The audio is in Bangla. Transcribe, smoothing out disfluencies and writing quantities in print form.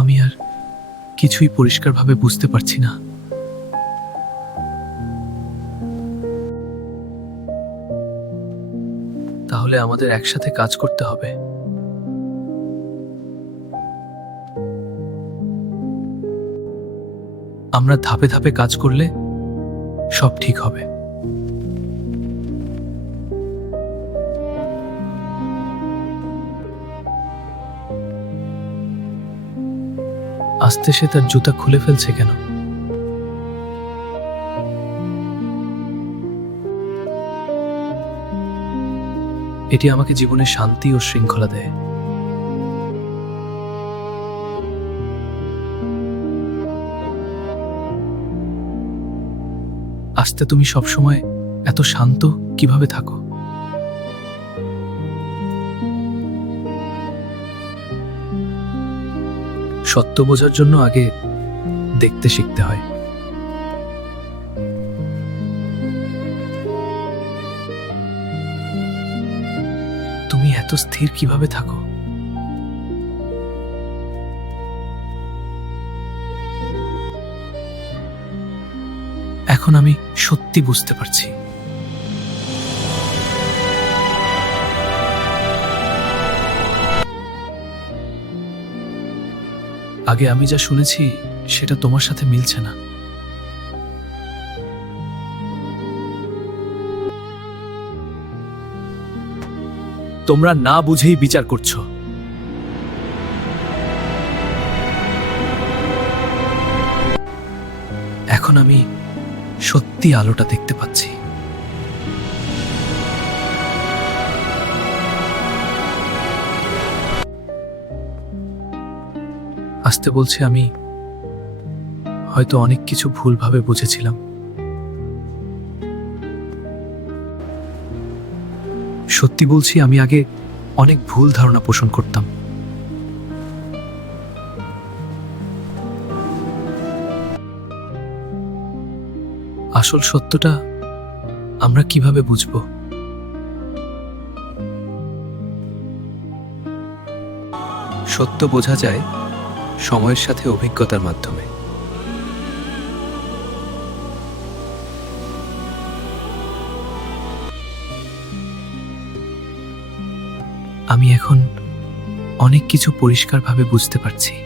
আমি আর কিছুই পরিষ্কারভাবে বুঝতে পারছি না। তাহলে আমাদের একসাথে কাজ করতে হবে। আমরা ধাপে ধাপে কাজ করলে সব ঠিক হবে। আস্তে সে তার জুতা খুলে ফেলছে কেন? এটি আমাকে জীবনে শান্তি ও শৃঙ্খলা দেয়। আস্তে, তুমি সবসময় এত শান্ত কিভাবে থাকো? সত্য বোঝার জন্য আগে দেখতে শিখতে হয়। তুমি এত স্থির কিভাবে থাকো? এখন আমি সত্যি বুঝতে পারছি। আগে আমি যা শুনেছি সেটা তোমার সাথে মিলছে না। তোমরা না বুঝেই বিচার করছো। এখন আমি সত্যি আলোটা দেখতে পাচ্ছি। আস্তে বলছে, আমি হয়তো অনেক কিছু ভুলভাবে বুঝেছিলাম। সত্যি বলছি, আমি আগে অনেক ভুল ধারণা পোষণ করতাম। আসল সত্যটা আমরা কিভাবে বুঝবো? সত্য বোঝা যায় সময়ের সাথে অভিজ্ঞতার মাধ্যমে। আমি এখন অনেক কিছু পরিষ্কারভাবে বুঝতে পারছি।